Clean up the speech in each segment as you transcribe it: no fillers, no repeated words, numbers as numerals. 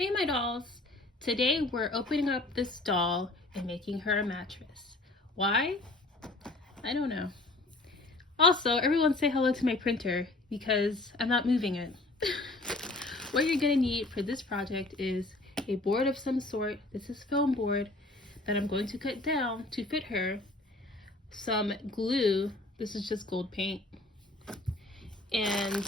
Hey my dolls! Today we're opening up this doll and making her a mattress. Why? I don't know. Also, everyone say hello to my printer because I'm not moving it. What you're gonna need for this project is a board of some sort. This is foam board that I'm going to cut down to fit her. Some glue. This is just gold paint. And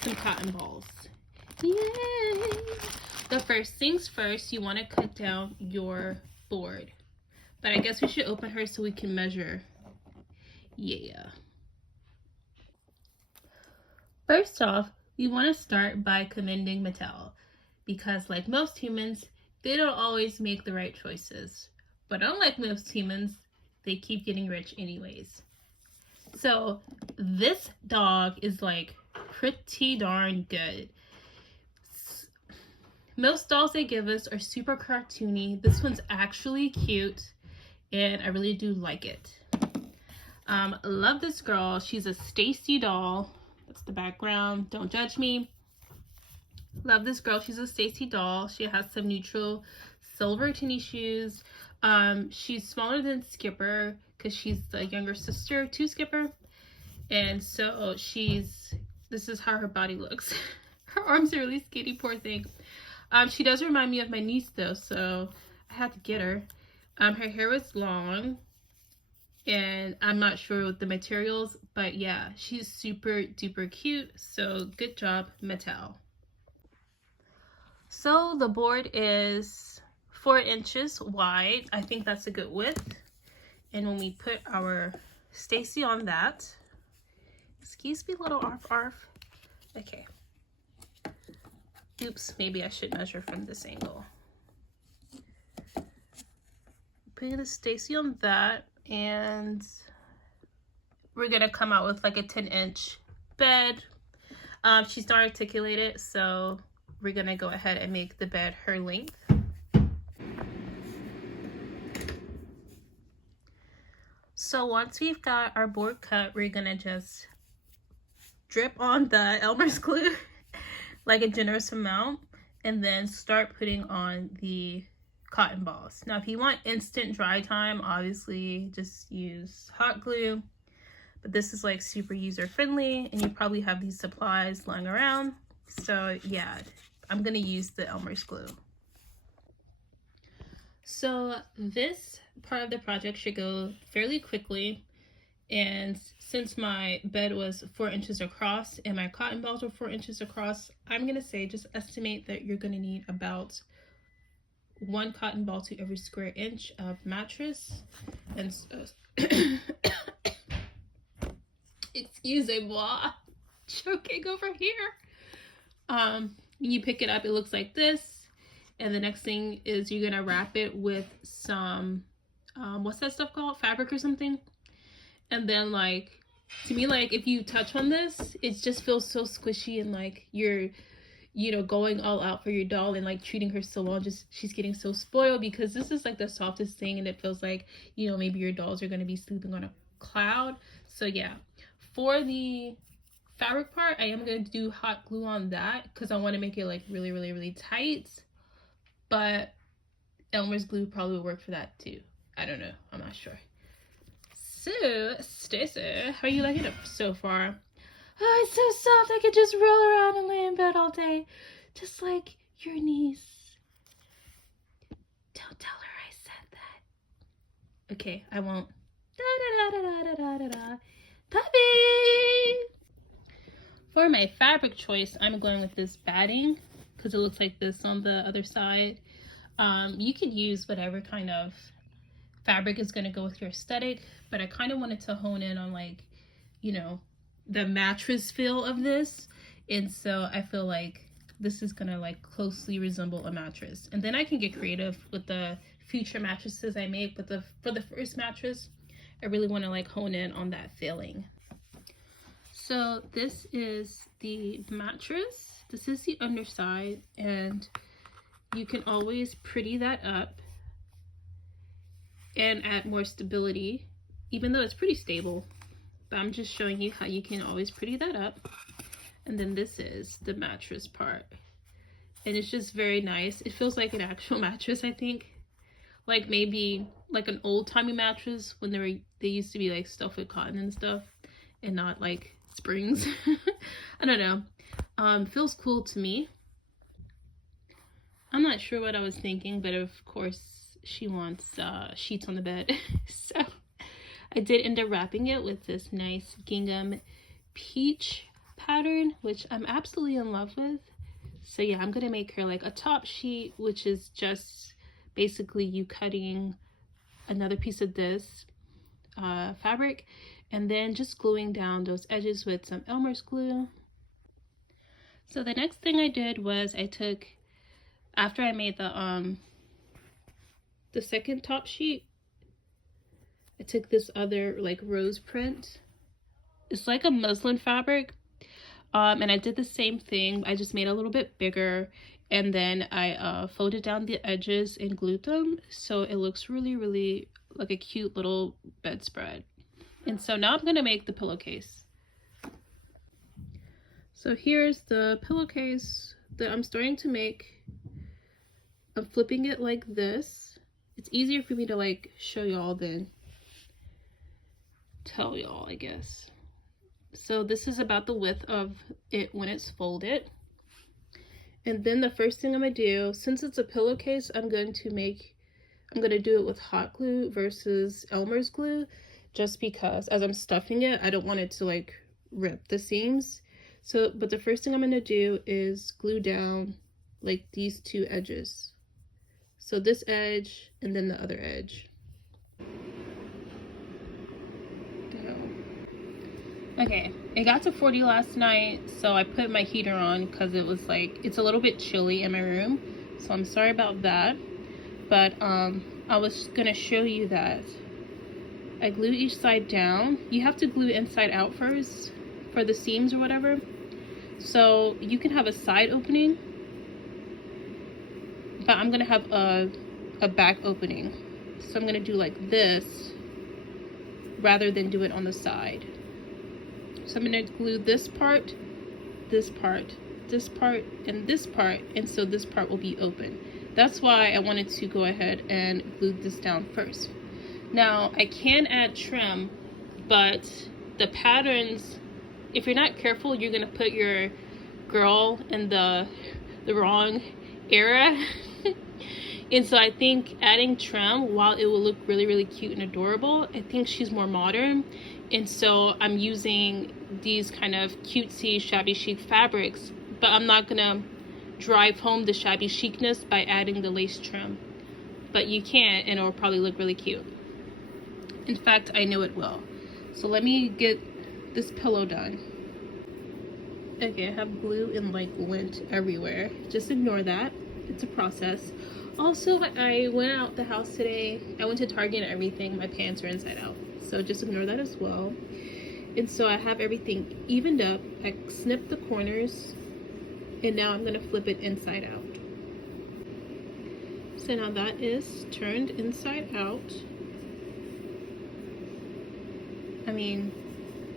some cotton balls. Yay! The first things first, you want to cut down your board. But I guess we should open her so we can measure. Yeah. First off, we want to start by commending Mattel. Because like most humans, they don't always make the right choices. But unlike most humans, they keep getting rich anyways. So this dog is like pretty darn good. Most dolls they give us are super cartoony. This one's actually cute and I really do like it. Love this girl. She's a Stacie doll. That's the background. Don't judge me. Love this girl. She's a Stacie doll. She has some neutral silver tennis shoes. She's smaller than Skipper because she's the younger sister to Skipper. And so this is how her body looks. Her arms are really skinny, poor thing. She does remind me of my niece though, so I had to get her. Her hair was long and I'm not sure with the materials, but yeah, she's super duper cute. So good job, Mattel. So the board is 4 inches wide. I think that's a good width. And when we put our Stacie on that, excuse me, little arf arf. Okay. Oops, maybe I should measure from this angle. Putting the Stacie on that, and we're gonna come out with like a 10-inch bed. She's not articulated, so we're gonna go ahead and make the bed her length. So once we've got our board cut, we're gonna just drip on the Elmer's glue like a generous amount, and then start putting on the cotton balls. Now if you want instant dry time, obviously just use hot glue, but this is like super user friendly and you probably have these supplies lying around. So yeah, I'm gonna use the Elmer's glue. So this part of the project should go fairly quickly. And since my bed was 4 inches across and my cotton balls were 4 inches across, I'm gonna say just estimate that you're gonna need about 1 cotton ball to every square inch of mattress. And so excusez-moi, choking over here. When you pick it up, it looks like this. And the next thing is you're gonna wrap it with some what's that stuff called, fabric or something. And then like, to me, like if you touch on this, it just feels so squishy and like you're, you know, going all out for your doll and like treating her so well. Just she's getting so spoiled because this is like the softest thing and it feels like, you know, maybe your dolls are going to be sleeping on a cloud. So yeah, for the fabric part, I am going to do hot glue on that because I want to make it like really tight. But Elmer's glue probably will work for that too. I don't know. I'm not sure. So, Stacie, how are you liking it so far? Oh, it's so soft. I could just roll around and lay in bed all day. Just like your niece. Don't tell her I said that. Okay, I won't. Da-da-da-da-da-da-da-da. Puppy! For my fabric choice, I'm going with this batting because it looks like this on the other side. You could use whatever kind of fabric is going to go with your aesthetic, but I kind of wanted to hone in on like, you know, the mattress feel of this, and so I feel like this is gonna like closely resemble a mattress. And then I can get creative with the future mattresses I make, but for the first mattress I really want to like hone in on that feeling. So this is the mattress, this is the underside, and you can always pretty that up and add more stability, even though it's pretty stable. But I'm just showing you how you can always pretty that up. And then this is the mattress part. and it's just very nice. It feels like an actual mattress, I think. Like maybe like an old-timey mattress when they used to be like stuffed with cotton and stuff and not like springs. I don't know. Feels cool to me. I'm not sure what I was thinking, but of course she wants sheets on the bed. So I did end up wrapping it with this nice gingham peach pattern, which I'm absolutely in love with. So yeah, I'm gonna make her like a top sheet, which is just basically you cutting another piece of this fabric and then just gluing down those edges with some Elmer's glue. So the next thing I did was I took, after I made the second top sheet, I took this other like rose print. It's like a muslin fabric. And I did the same thing. I just made it a little bit bigger, and then I folded down the edges and glued them, so it looks really, really like a cute little bedspread. And so now I'm gonna make the pillowcase. So here's the pillowcase that I'm starting to make. I'm flipping it like this. It's easier for me to like show y'all than tell y'all, I guess. So this is about the width of it when it's folded. And then the first thing I'm gonna do, since it's a pillowcase, I'm gonna do it with hot glue versus Elmer's glue, just because as I'm stuffing it, I don't want it to like rip the seams. So, but the first thing I'm gonna do is glue down like these two edges. So this edge and then the other edge. Okay, it got to 40 last night, so I put my heater on because it was like, it's a little bit chilly in my room, so I'm sorry about that. But I was gonna show you that I glue each side down. You have to glue inside out first for the seams or whatever. So you can have a side opening, but I'm gonna have a back opening. So I'm gonna do like this rather than do it on the side. So I'm going to glue this part, this part, this part, and this part, and so this part will be open. That's why I wanted to go ahead and glue this down first. Now, I can add trim, but the patterns, if you're not careful, you're going to put your girl in the wrong era. And so I think adding trim, while it will look really, really cute and adorable, I think she's more modern. And so I'm using these kind of cutesy shabby chic fabrics, but I'm not gonna drive home the shabby chicness by adding the lace trim. But you can, and it'll probably look really cute. In fact, I know it will. So let me get this pillow done. Okay, I have glue and like lint everywhere. Just ignore that. It's a process. Also, I went out the house today. I went to Target and everything. My pants are inside out. So just ignore that as well. And so I have everything evened up. I snipped the corners. And now I'm going to flip it inside out. So now that is turned inside out. I mean,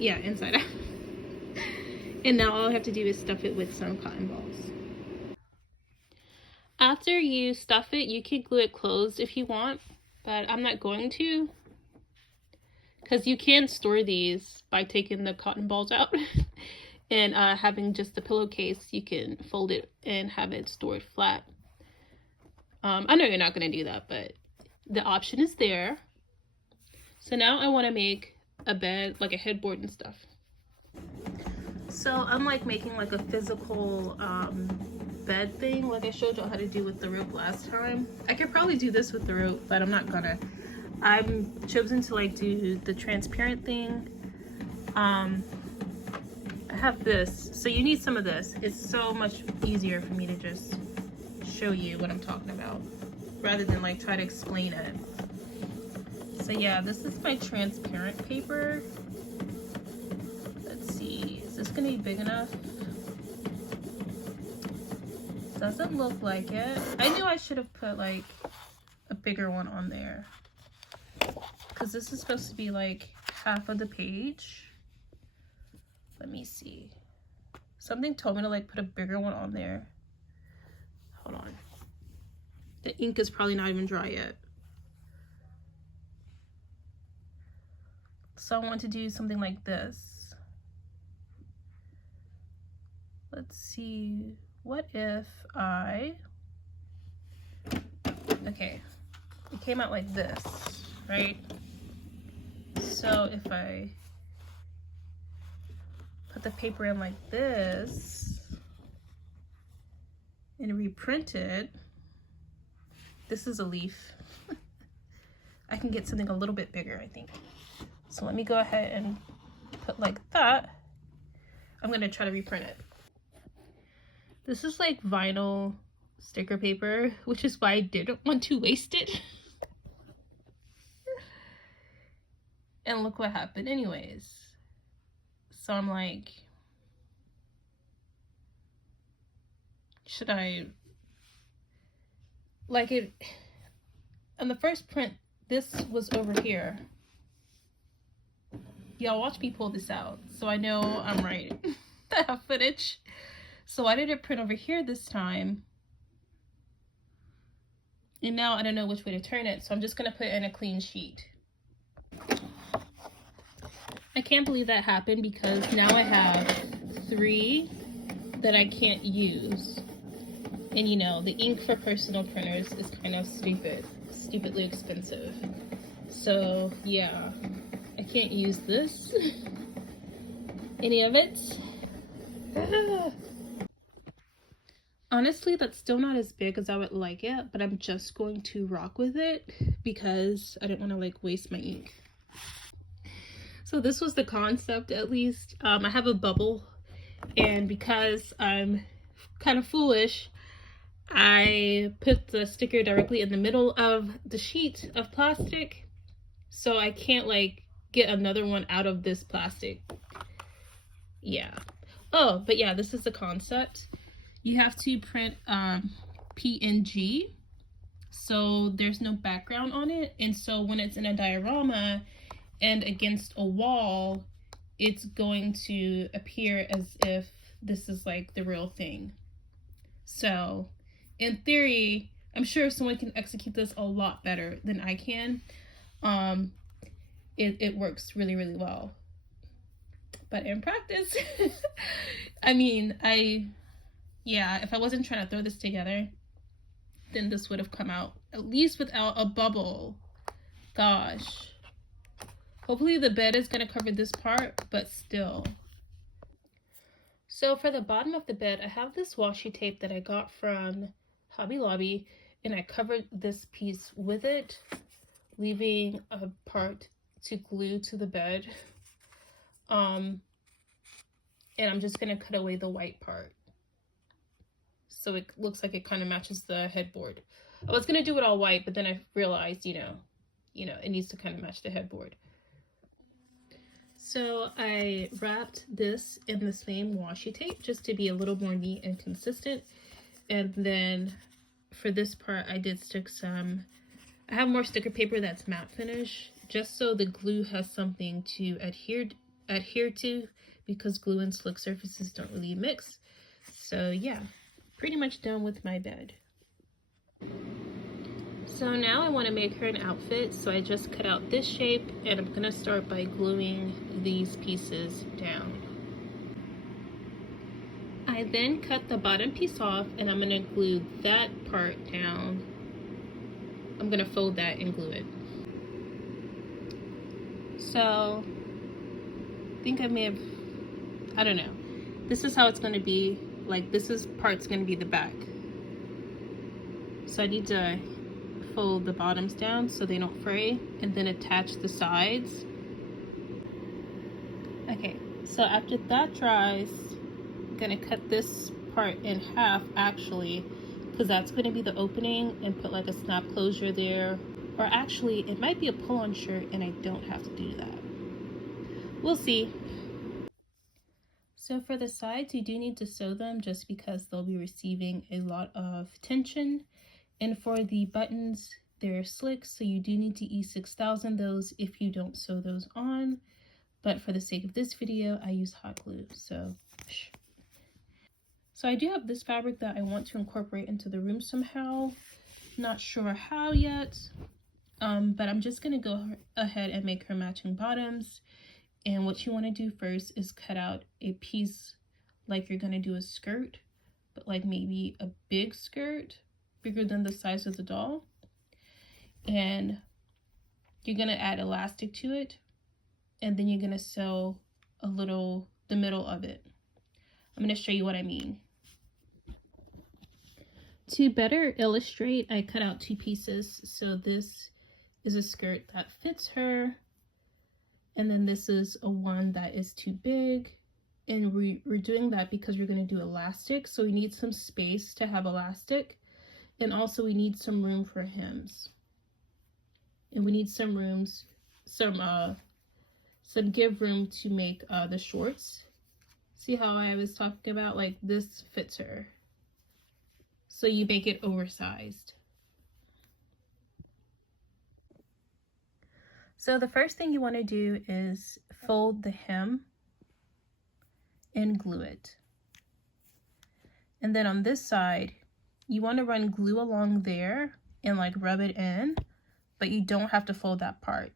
yeah, inside out. And now all I have to do is stuff it with some cotton balls. After you stuff it, you can glue it closed if you want, but I'm not going to, because you can store these by taking the cotton balls out and having just the pillowcase. You can fold it and have it stored flat. I know you're not going to do that, but the option is there. So now I want to make a bed, like a headboard and stuff. So I'm like making like a physical bed thing, like I showed y'all how to do with the rope last time. I could probably do this with the rope, but I'm not gonna. I'm chosen to like do the transparent thing. I have this, so you need some of this. It's so much easier for me to just show you what I'm talking about rather than like try to explain it. So yeah, this is my transparent paper. Let's see, is this gonna be big enough? Doesn't look like it. I knew I should have put like a bigger one on there, because this is supposed to be like half of the page. Let me see. Something told me to like put a bigger one on there, The ink is probably not even dry yet. So I want to do something like this. Let's see, what if okay, it came out like this, right? So if I put the paper in like this and reprint it, this is a leaf. I can get something a little bit bigger, I think. So let me go ahead and put like that. I'm gonna try to reprint it. This is like vinyl sticker paper, which is why I didn't want to waste it. And look what happened anyways. So I'm like, should I, like it, on the first print, this was over here. Y'all watch me pull this out so I know I'm right. I have footage. So I did it print over here this time. And now I don't know which way to turn it, so I'm just gonna put it in a clean sheet. I can't believe that happened because now I have 3 that I can't use. And you know, the ink for personal printers is kind of stupidly expensive. So yeah, I can't use this, any of it. Honestly, that's still not as big as I would like it, but I'm just going to rock with it because I didn't want to like waste my ink. So this was the concept, at least. I have a bubble, and because I'm kind of foolish, I put the sticker directly in the middle of the sheet of plastic, so I can't like get another one out of this plastic. Yeah. Oh, but yeah, this is the concept. You have to print PNG, so there's no background on it, and so when it's in a diorama and against a wall, it's going to appear as if this is like the real thing. So in theory, I'm sure someone can execute this a lot better than I can. It works really, really well. But in practice, I mean, yeah, if I wasn't trying to throw this together, then this would have come out at least without a bubble. Gosh. Hopefully the bed is going to cover this part, but still. So for the bottom of the bed, I have this washi tape that I got from Hobby Lobby, and I covered this piece with it, leaving a part to glue to the bed. And I'm just going to cut away the white part, so it looks like it kind of matches the headboard. I was going to do it all white, but then I realized, you know, it needs to kind of match the headboard. So I wrapped this in the same washi tape just to be a little more neat and consistent. And then for this part, I did stick some, I have more sticker paper that's matte finish, just so the glue has something to adhere to, because glue and slick surfaces don't really mix. So yeah, pretty much done with my bed. So now I want to make her an outfit, so I just cut out this shape, and I'm gonna start by gluing these pieces down. I then cut the bottom piece off, and I'm gonna glue that part down. I'm gonna fold that and glue it. So I think I may have, I don't know. This is how it's gonna be. Like, part's gonna be the back. So I need to fold the bottoms down so they don't fray, and then attach the sides. Okay, so after that dries, I'm gonna cut this part in half actually, because that's gonna be the opening, and put like a snap closure there. Or actually, it might be a pull-on shirt and I don't have to do that. We'll see. So for the sides, you do need to sew them just because they'll be receiving a lot of tension. And for the buttons, they're slick, so you do need to E6000 those if you don't sew those on. But for the sake of this video, I use hot glue, so. So I do have this fabric that I want to incorporate into the room somehow. Not sure how yet, but I'm just gonna go ahead and make her matching bottoms. And what you want to do first is cut out a piece like you're gonna do a skirt, but like maybe a big skirt, bigger than the size of the doll. And you're gonna add elastic to it, and then you're gonna sew a little the middle of it. I'm gonna show you what I mean. To better illustrate, I cut out two pieces. So this is a skirt that fits her, and then this is a one that is too big. And we're doing that because we're going to do elastic, so we need some space to have elastic, and also we need some room for hems, and we need some give room to make the shorts. See how I was talking about, like, this fits her, so you make it oversized. So the first thing you want to do is fold the hem and glue it. And then on this side, you want to run glue along there and like rub it in, but you don't have to fold that part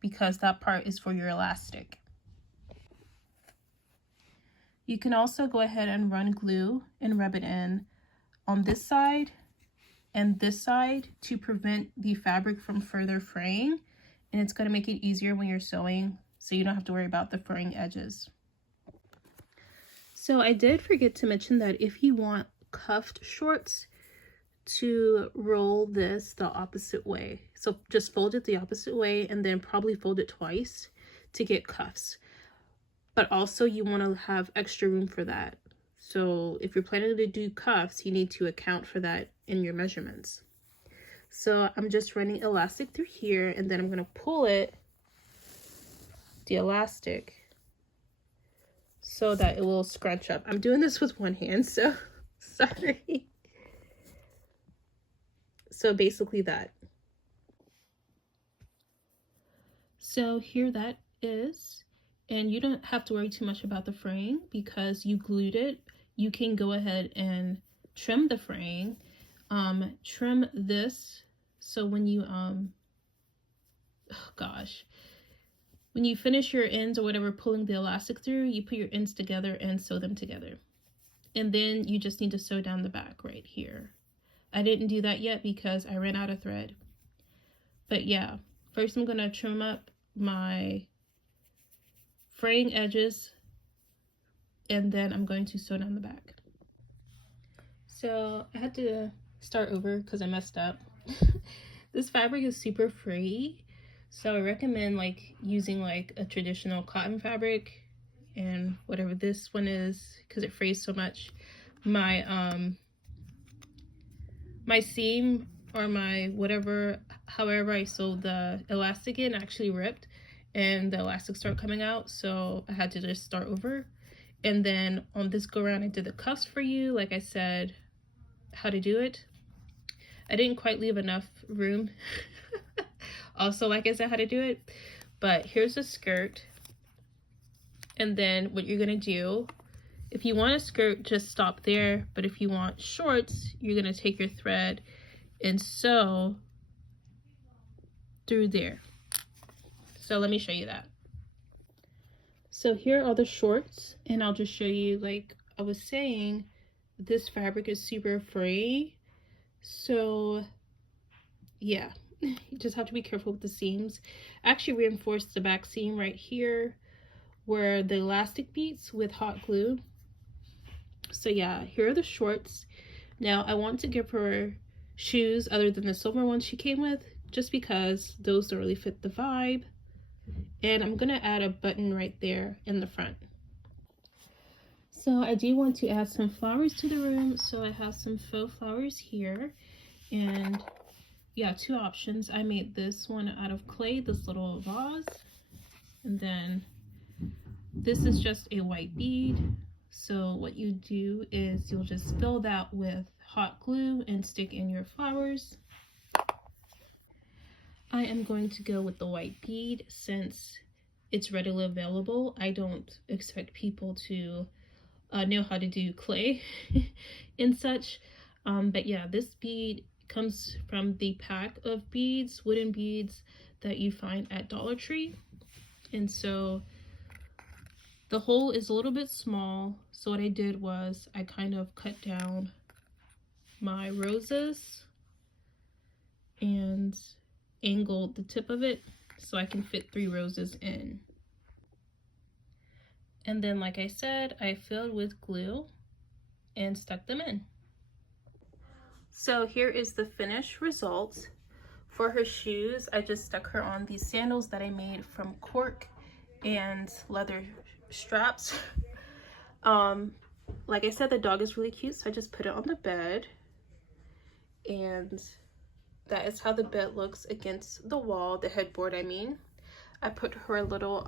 because that part is for your elastic. You can also go ahead and run glue and rub it in on this side and this side to prevent the fabric from further fraying, and it's going to make it easier when you're sewing, so you don't have to worry about the fraying edges. So I did forget to mention that if you want cuffed shorts, to roll this the opposite way. So just fold it the opposite way and then probably fold it twice to get cuffs. But also you want to have extra room for that. So if you're planning to do cuffs, you need to account for that in your measurements. So I'm just running elastic through here, and then I'm going to pull it, the elastic, so that it will scrunch up. I'm doing this with one hand, so sorry. So basically that. So here that is, and you don't have to worry too much about the fraying because you glued it. You can go ahead and trim the fraying. Trim this, so when you when you finish your ends or whatever pulling the elastic through, you put your ends together and sew them together, and then you just need to sew down the back right here. I didn't do that yet because I ran out of thread, but yeah, first I'm gonna trim up my fraying edges, and then I'm going to sew down the back. So I had to start over because I messed up. This fabric is super free, so I recommend like using like a traditional cotton fabric and whatever this one is because it frays so much. My my seam or my whatever, however I sewed the elastic in, actually ripped and the elastic started coming out, so I had to just start over. And then on this go around I did the cuffs for you, like I said how to do it. I didn't quite leave enough room also, like I said how to do it, but here's the skirt. And then what you're gonna do, if you want a skirt, just stop there, but if you want shorts, you're gonna take your thread and sew through there. So let me show you that. So here are the shorts, and I'll just show you, like I was saying, this fabric is super free, so yeah, you just have to be careful with the seams. I actually reinforced the back seam right here where the elastic meets with hot glue. So yeah, here are the shorts. Now I want to give her shoes other than the silver ones she came with, just because those don't really fit the vibe. And I'm gonna add a button right there in the front. So I do want to add some flowers to the room, so I have some faux flowers here. And yeah, two options. I made this one out of clay, this little vase, and then this is just a white bead. So what you do is you'll just fill that with hot glue and stick in your flowers. I am going to go with the white bead since it's readily available. I don't expect people to know how to do clay and such, but yeah, this bead comes from the pack of beads, wooden beads that you find at Dollar Tree. And so the hole is a little bit small, so what I did was I kind of cut down my roses and angled the tip of it so I can fit 3 roses in. And then, like I said, I filled with glue and stuck them in. So here is the finished result. For her shoes, I just stuck her on these sandals that I made from cork and leather straps. Like I said, the dog is really cute, so I just put it on the bed, and that is how the bed looks against the wall, the headboard I mean. I put her little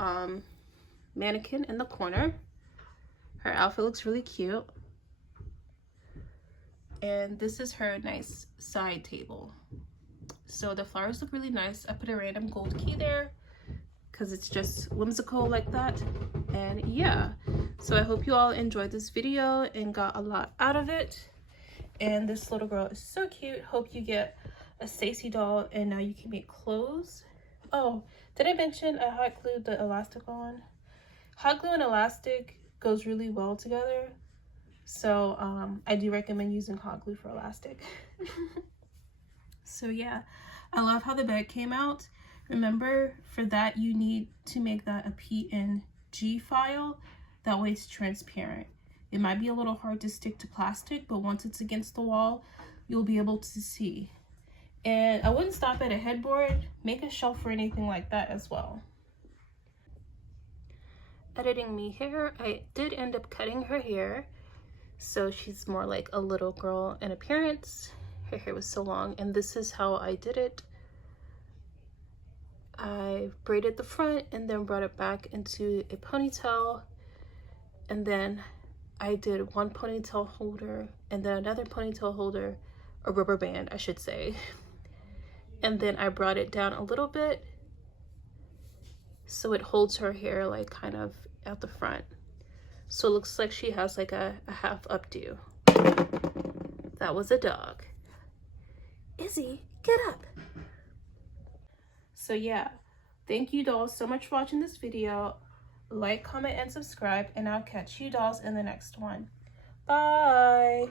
mannequin in the corner. Her outfit looks really cute. And this is her nice side table. So the flowers look really nice. I put a random gold key there because it's just whimsical like that. And yeah, so I hope you all enjoyed this video and got a lot out of it. And this little girl is so cute. Hope you get a Stacie doll and now you can make clothes. Oh, did I mention I hot glued the elastic on? Hot glue and elastic goes really well together. So I do recommend using hot glue for elastic. So yeah, I love how the bed came out. Remember, for that you need to make that a PNG file. That way it's transparent. It might be a little hard to stick to plastic, but once it's against the wall, you'll be able to see. And I wouldn't stop at a headboard. Make a shelf or anything like that as well. Editing me hair, I did end up cutting her hair. So she's more like a little girl in appearance. Her hair was so long, and this is how I did it. I braided the front and then brought it back into a ponytail, and then I did one ponytail holder and then another ponytail holder, a rubber band I should say, and then I brought it down a little bit so it holds her hair like kind of out the front. So it looks like she has like a half updo. That was a dog. Izzy, get up. So yeah, thank you dolls so much for watching this video. Like, comment, and subscribe, and I'll catch you dolls in the next one. Bye.